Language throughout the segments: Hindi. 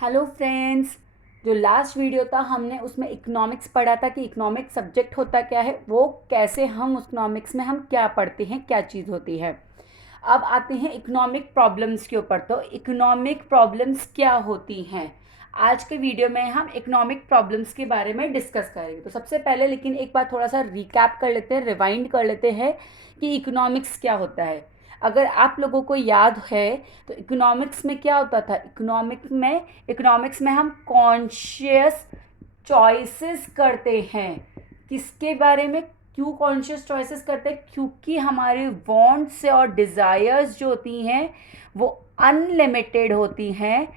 Hello friends. जो लास्ट वीडियो था हमने उसमें इकोनॉमिक्स पढ़ा था कि इकोनॉमिक्स सब्जेक्ट होता क्या है, वो कैसे हम इकोनॉमिक्स में हम क्या पढ़ते हैं, क्या चीज़ होती है। अब आते हैं इकोनॉमिक प्रॉब्लम्स के ऊपर। तो इकोनॉमिक प्रॉब्लम्स क्या होती हैं, आज के वीडियो में हम इकोनॉमिक प्रॉब्लम्स के बारे में डिस्कस करेंगे। तो सबसे पहले लेकिन एक बार थोड़ा सा रिकैप कर लेते हैं, रिवाइंड कर लेते हैं कि इकोनॉमिक्स क्या होता है। अगर आप लोगों को याद है तो इकोनॉमिक्स में क्या होता था, इकोनॉमिक्स में हम कॉन्शियस चॉइसेस करते हैं। किसके बारे में, क्यों कॉन्शियस चॉइसेस करते हैं? क्योंकि हमारे वांट्स और डिज़ायर्स जो होती हैं वो अनलिमिटेड होती हैं,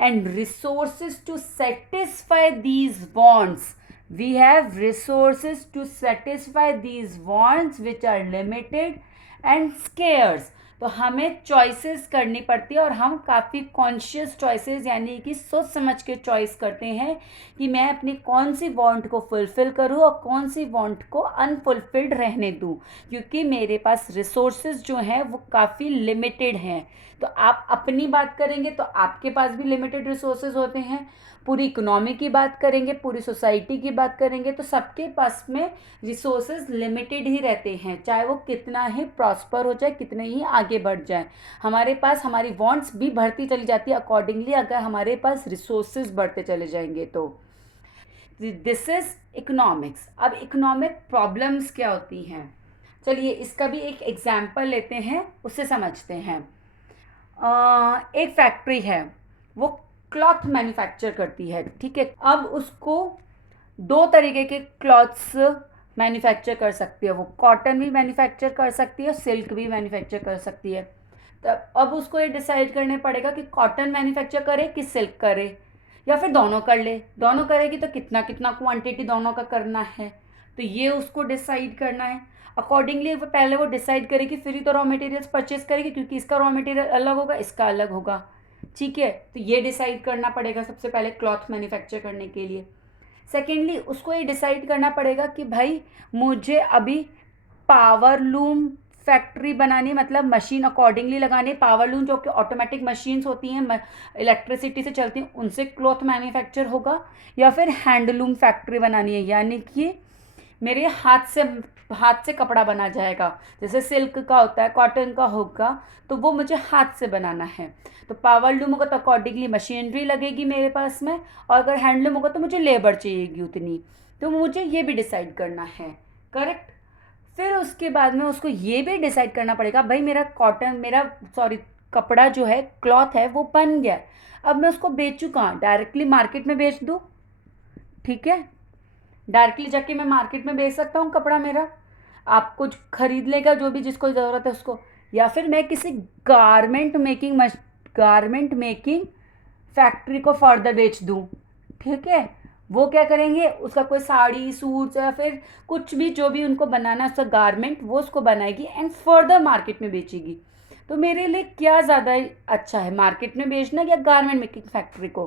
and resources to satisfy these wants, we have resources to satisfy these wants which are limited and scarce. तो हमें चॉइसेस करनी पड़ती है और हम काफ़ी कॉन्शियस चॉइसेस यानी कि सोच समझ के चॉइस करते हैं कि मैं अपनी कौन सी वांट को फुलफ़िल करूं और कौन सी वांट को अनफुलफिल्ड रहने दूं, क्योंकि मेरे पास रिसोर्सेज जो हैं वो काफ़ी लिमिटेड हैं। तो आप अपनी बात करेंगे तो आपके पास भी लिमिटेड रिसोर्सेज होते हैं, पूरी इकोनॉमी की बात करेंगे, पूरी सोसाइटी की बात करेंगे, तो सबके पास में रिसोर्सेज लिमिटेड ही रहते हैं, चाहे वो कितना ही प्रॉस्पर हो जाए, कितने ही आगे बढ़ जाए। हमारे पास हमारी वांट्स भी बढ़ती चली जाती है अकॉर्डिंगली, अगर हमारे पास रिसोर्सेज बढ़ते चले जाएंगे तो। This is economics. अब इकोनॉमिक प्रॉब्लम्स क्या होती हैं, चलिए इसका भी एक एग्जाम्पल लेते हैं, उससे समझते हैं। एक फैक्ट्री है, वो क्लॉथ मैन्युफैक्चर करती है, ठीक है। अब उसको दो तरीके के क्लॉथ्स मैन्युफैक्चर कर सकती है, वो कॉटन भी मैन्युफैक्चर कर सकती है, सिल्क भी मैन्युफैक्चर कर सकती है। तब अब उसको ये डिसाइड करने पड़ेगा कि कॉटन मैन्युफैक्चर करे कि सिल्क करे, या फिर दोनों कर ले। दोनों करेगी तो कितना कितना क्वांटिटी दोनों का करना है, तो ये उसको डिसाइड करना है। अकॉर्डिंगली वो पहले वो डिसाइड करेगी, फिर ही तो रॉ मटेरियल्स परचेज करेगी, क्योंकि इसका रॉ मटेरियल अलग होगा, इसका अलग होगा, ठीक है। तो ये डिसाइड करना पड़ेगा सबसे पहले क्लॉथ मैन्युफैक्चर करने के लिए। सेकेंडली उसको ये डिसाइड करना पड़ेगा कि भाई मुझे अभी पावर लूम फैक्ट्री बनानी, मतलब मशीन अकॉर्डिंगली लगानी। पावर लूम जो कि ऑटोमेटिक मशीन्स होती हैं, इलेक्ट्रिसिटी से चलती हैं, उनसे क्लॉथ मैन्युफैक्चर होगा, या फिर हैंडलूम फैक्ट्री बनानी है, यानी कि मेरे हाथ से कपड़ा बना जाएगा। जैसे सिल्क का होता है, कॉटन का होगा, तो वो मुझे हाथ से बनाना है। तो पावर लूम होगा तो अकॉर्डिंगली मशीनरी लगेगी मेरे पास में, और अगर हैंडलूम होगा तो मुझे लेबर चाहिएगी उतनी। तो मुझे ये भी डिसाइड करना है, करेक्ट। फिर उसके बाद में उसको ये भी डिसाइड करना पड़ेगा, भाई मेरा कपड़ा जो है, क्लॉथ है, वो बन गया। अब मैं उसको बेचूँ कहाँ? डायरेक्टली मार्केट में बेच दूँ, ठीक है। डायरेक्टली जाके मैं मार्केट में बेच सकता हूँ कपड़ा मेरा, आप कुछ खरीद लेगा जो भी जिसको ज़रूरत है उसको। या फिर मैं किसी गारमेंट मेकिंग फैक्ट्री को फर्दर बेच दूँ, ठीक है। वो क्या करेंगे, उसका कोई साड़ी सूट या फिर कुछ भी जो भी उनको बनाना है उसका गारमेंट, वो उसको बनाएगी एंड फर्दर मार्केट में बेचेगी। तो मेरे लिए क्या ज़्यादा अच्छा है, मार्केट में बेचना या गारमेंट मेकिंग फैक्ट्री को?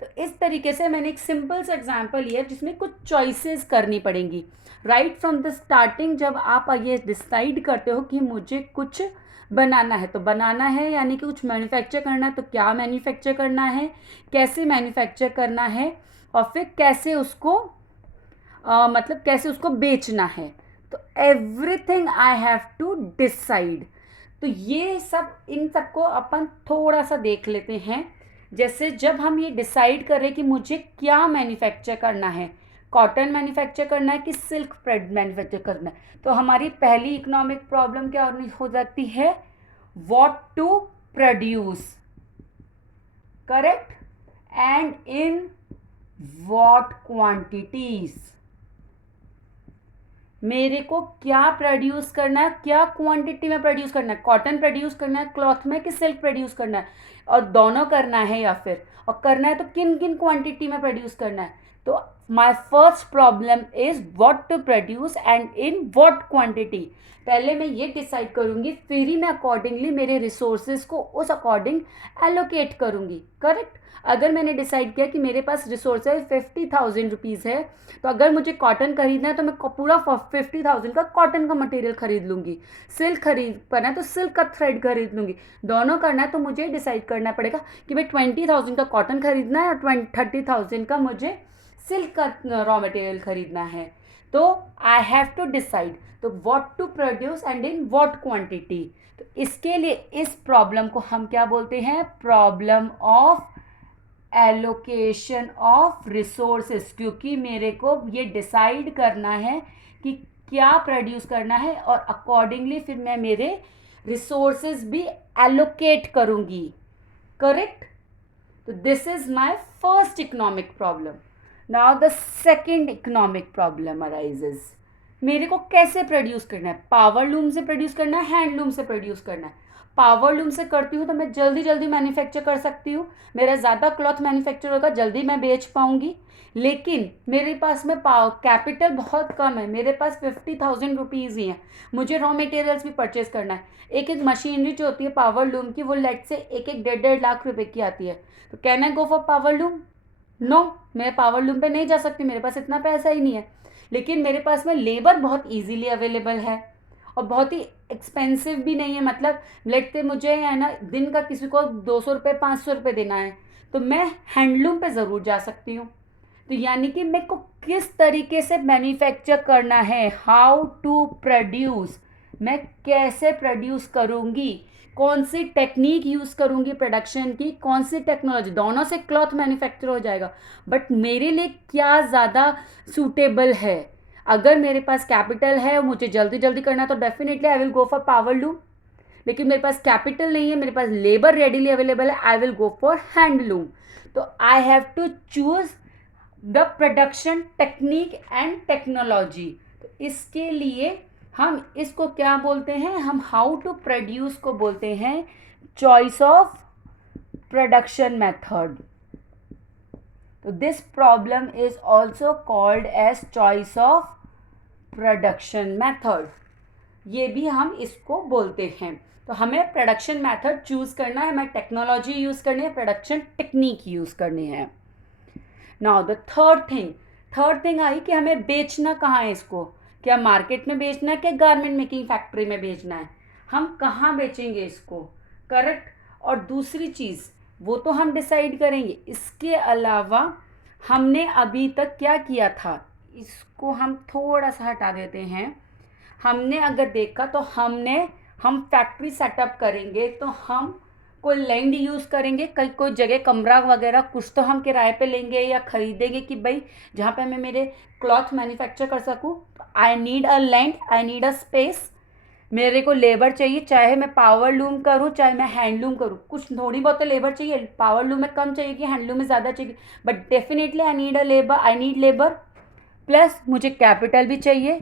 तो इस तरीके से मैंने एक सिंपल सा एग्जांपल लिया जिसमें कुछ चॉइसेस करनी पड़ेंगी राइट फ्रॉम द स्टार्टिंग। जब आप ये डिसाइड करते हो कि मुझे कुछ बनाना है, तो बनाना है यानी कि कुछ मैन्युफैक्चर करना है, तो क्या मैन्युफैक्चर करना है, कैसे मैन्युफैक्चर करना है, और फिर कैसे उसको मतलब कैसे उसको बेचना है। तो everything I have to decide. तो ये सब, इन सबको अपन थोड़ा सा देख लेते हैं। जैसे जब हम ये डिसाइड करें कि मुझे क्या मैन्युफैक्चर करना है, कॉटन मैन्युफैक्चर करना है कि सिल्क थ्रेड मैन्युफैक्चर करना है, तो हमारी पहली इकोनॉमिक प्रॉब्लम क्या हो जाती है, what to produce, correct, and in what quantities. मेरे को क्या प्रोड्यूस करना है, क्या क्वांटिटी में प्रोड्यूस करना है, कॉटन प्रोड्यूस करना है क्लॉथ में कि सिल्क प्रोड्यूस करना है, और दोनों करना है, या फिर और करना है तो किन किन क्वांटिटी में प्रोड्यूस करना है। तो my first problem is what to produce and in what quantity. पहले मैं ये डिसाइड करूँगी, फिर ही मैं अकॉर्डिंगली मेरे रिसोर्सेज को उस अकॉर्डिंग एलोकेट करूँगी। करेक्ट। अगर मैंने डिसाइड किया कि मेरे पास रिसोर्सेज 50,000 रुपीज़ है, तो अगर मुझे कॉटन खरीदना है तो मैं पूरा 50,000 का कॉटन का मटेरियल खरीद लूँगी। सिल्क खरीद करना है तो सिल्क का थ्रेड खरीद लूँगी। दोनों करना है तो मुझे डिसाइड करना पड़ेगा कि भाई 20,000 का कॉटन खरीदना है और 30,000 का मुझे सिल्क का रॉ मटेरियल खरीदना है। तो आई हैव टू डिसाइड तो what to produce and in what quantity. तो इसके लिए इस प्रॉब्लम को हम क्या बोलते हैं? Problem of allocation of resources. क्योंकि मेरे को ये डिसाइड करना है कि क्या प्रोड्यूस करना है और अकॉर्डिंगली फिर मैं मेरे रिसोर्सेज भी एलोकेट करूँगी। करेक्ट। तो this is my first economic problem. Now the second economic problem arises. मेरे को कैसे प्रोड्यूस करना है? पावर लूम से प्रोड्यूस करना है, हैंडलूम से प्रोड्यूस करना है? पावर लूम से करती हूँ तो मैं जल्दी जल्दी मैन्युफैक्चर कर सकती हूँ, मेरा ज़्यादा क्लॉथ मैन्युफैक्चर होगा, जल्दी मैं बेच पाऊँगी। लेकिन मेरे पास में कैपिटल बहुत कम है, मेरे पास 50,000 रुपीज़ ही हैं, मुझे रॉ मटेरियल्स भी परचेज करना है। एक एक मशीनरी जो होती है पावर लूम की, वो लेट से एक एक 1.5 लाख रुपए की आती है। तो can I go for power loom? No, मैं पावर लूम पे नहीं जा सकती, मेरे पास इतना पैसा ही नहीं है। लेकिन मेरे पास में लेबर बहुत इजीली अवेलेबल है और बहुत ही एक्सपेंसिव भी नहीं है। मतलब लेट से मुझे है ना दिन का किसी को 200 रुपये 500 रुपये देना है, तो मैं हैंडलूम पे ज़रूर जा सकती हूँ। तो यानी कि मेरे को किस तरीके से मैन्युफैक्चर करना है, हाउ टू प्रोड्यूस, मैं कैसे प्रोड्यूस करूँगी, कौन सी टेक्निक यूज़ करूँगी प्रोडक्शन की, कौन सी टेक्नोलॉजी, दोनों से क्लॉथ मैन्युफैक्चर हो जाएगा। बट मेरे लिए क्या ज़्यादा सूटेबल है? अगर मेरे पास कैपिटल है और मुझे जल्दी जल्दी करना है तो definitely I will go for power loom. लेकिन मेरे पास कैपिटल नहीं है, मेरे पास लेबर रेडीली अवेलेबल है, I will go for handloom. तो I have to choose the production technique and technology. तो इसके लिए हम इसको क्या बोलते हैं? हम हाउ टू प्रोड्यूस को बोलते हैं चॉइस ऑफ प्रोडक्शन मेथड। तो this problem is also called as choice of production method. ये भी हम इसको बोलते हैं। तो हमें प्रोडक्शन मेथड चूज करना है, हमें टेक्नोलॉजी यूज करनी है, प्रोडक्शन टेक्निक यूज करनी है। Now the third thing I कि हमें बेचना कहाँ है इसको? क्या मार्केट में बेचना है, क्या गारमेंट मेकिंग फैक्ट्री में बेचना है? हम कहाँ बेचेंगे इसको? करेक्ट। और दूसरी चीज़ वो तो हम डिसाइड करेंगे। इसके अलावा हमने अभी तक क्या किया था, इसको हम थोड़ा सा हटा देते हैं। हमने अगर देखा तो हम फैक्ट्री सेटअप करेंगे तो हम कोई लैंड यूज़ करेंगे, कहीं कोई जगह कमरा वगैरह कुछ तो हम किराए पे लेंगे या ख़रीदेंगे कि भाई जहाँ पे मैं मेरे क्लॉथ मैन्युफैक्चर कर सकूँ। तो I need a land, I need a space, मेरे को लेबर चाहिए, चाहे मैं पावर लूम करूँ चाहे मैं हैंडलूम करूँ। कुछ थोड़ी बहुत तो लेबर चाहिए, पावर लूम में कम चाहिए कि हैंडलूम में ज़्यादा चाहिए, but definitely I need labour plus मुझे कैपिटल भी चाहिए।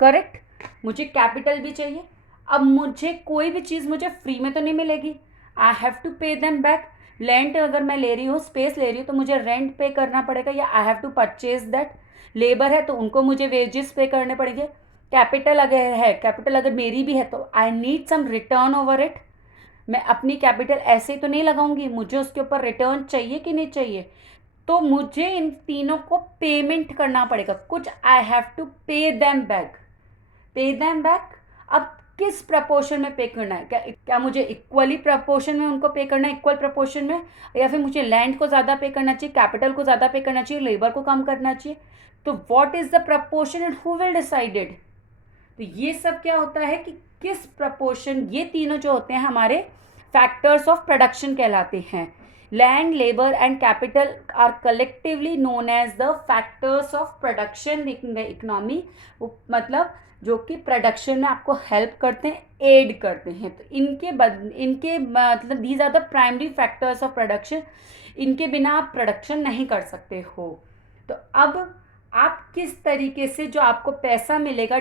करेक्ट, मुझे कैपिटल भी चाहिए। अब मुझे कोई भी चीज़ मुझे फ्री में तो नहीं मिलेगी, I have to pay them back. Rent अगर मैं ले रही हूँ, स्पेस ले रही हूँ, तो मुझे रेंट पे करना पड़ेगा या I have to purchase that. Labour है तो उनको मुझे वेजेस पे करने पड़ेंगे। कैपिटल अगर मेरी भी है तो I need some return over it. मैं अपनी कैपिटल ऐसे ही तो नहीं लगाऊंगी, मुझे उसके ऊपर रिटर्न चाहिए कि नहीं चाहिए। तो मुझे इन तीनों को पेमेंट करना पड़ेगा, कुछ I have to pay them back. अब किस प्रपोर्शन में पे करना है? क्या मुझे इक्वली प्रपोर्शन में उनको पे करना है, इक्वल प्रपोर्शन में, या फिर मुझे लैंड को ज़्यादा पे करना चाहिए, कैपिटल को ज़्यादा पे करना चाहिए, लेबर को कम करना चाहिए? तो what is the proportion and who will decided? तो ये सब क्या होता है कि किस प्रपोर्शन, ये तीनों जो होते हैं हमारे फैक्टर्स ऑफ प्रोडक्शन कहलाते हैं। Land, labour and capital are collectively known as the factors of production in the economy. मतलब जो कि प्रोडक्शन में आपको हेल्प करते हैं, एड करते हैं। तो इनके मतलब these are the primary factors of production. इनके बिना आप प्रोडक्शन नहीं कर सकते हो। तो अब आप किस तरीके से जो आपको पैसा मिलेगा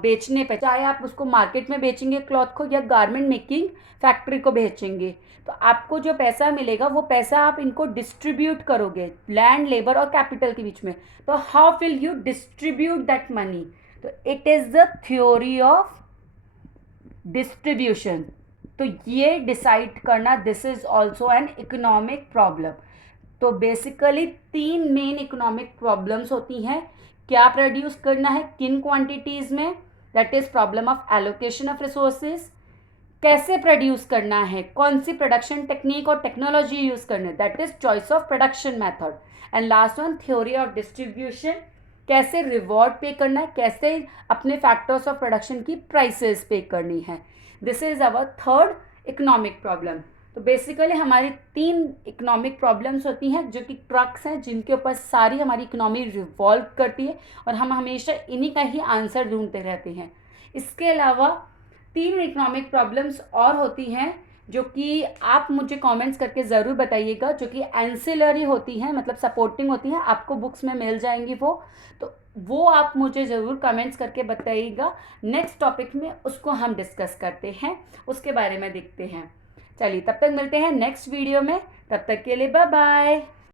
बेचने पे, चाहे आप उसको मार्केट में बेचेंगे क्लॉथ को या गारमेंट मेकिंग फैक्ट्री को बेचेंगे, तो आपको जो पैसा मिलेगा वो पैसा आप इनको डिस्ट्रीब्यूट करोगे लैंड, लेबर और कैपिटल के बीच में। तो how will you distribute that money? तो it is the theory of distribution. तो ये डिसाइड करना, this is also an economic problem. तो बेसिकली 3 मेन इकोनॉमिक प्रॉब्लम्स होती हैं। क्या प्रोड्यूस करना है, किन क्वांटिटीज में, that is problem of allocation of resources. कैसे प्रोड्यूस करना है, कौन सी प्रोडक्शन टेक्निक और टेक्नोलॉजी यूज करना है, that is choice of production method. And last one, theory of distribution, कैसे रिवॉर्ड पे करना है, कैसे अपने फैक्टर्स ऑफ प्रोडक्शन की प्राइसेस पे करनी है। This is our third economic problem. तो बेसिकली हमारी 3 इकोनॉमिक प्रॉब्लम्स होती हैं जो कि ट्रक्स हैं, जिनके ऊपर सारी हमारी इकोनॉमी रिवॉल्व करती है और हम हमेशा इन्हीं का ही आंसर ढूंढते रहते हैं। इसके अलावा 3 इकोनॉमिक प्रॉब्लम्स और होती हैं जो कि आप मुझे कमेंट्स करके ज़रूर बताइएगा, जो कि एंसिलरी होती हैं, मतलब सपोर्टिंग होती हैं, आपको बुक्स में मिल जाएंगी तो वो आप मुझे ज़रूर कमेंट्स करके बताइएगा। नेक्स्ट टॉपिक में उसको हम डिस्कस करते हैं, उसके बारे में देखते हैं। चलिए तब तक मिलते हैं नेक्स्ट वीडियो में, तब तक के लिए बाय बाय।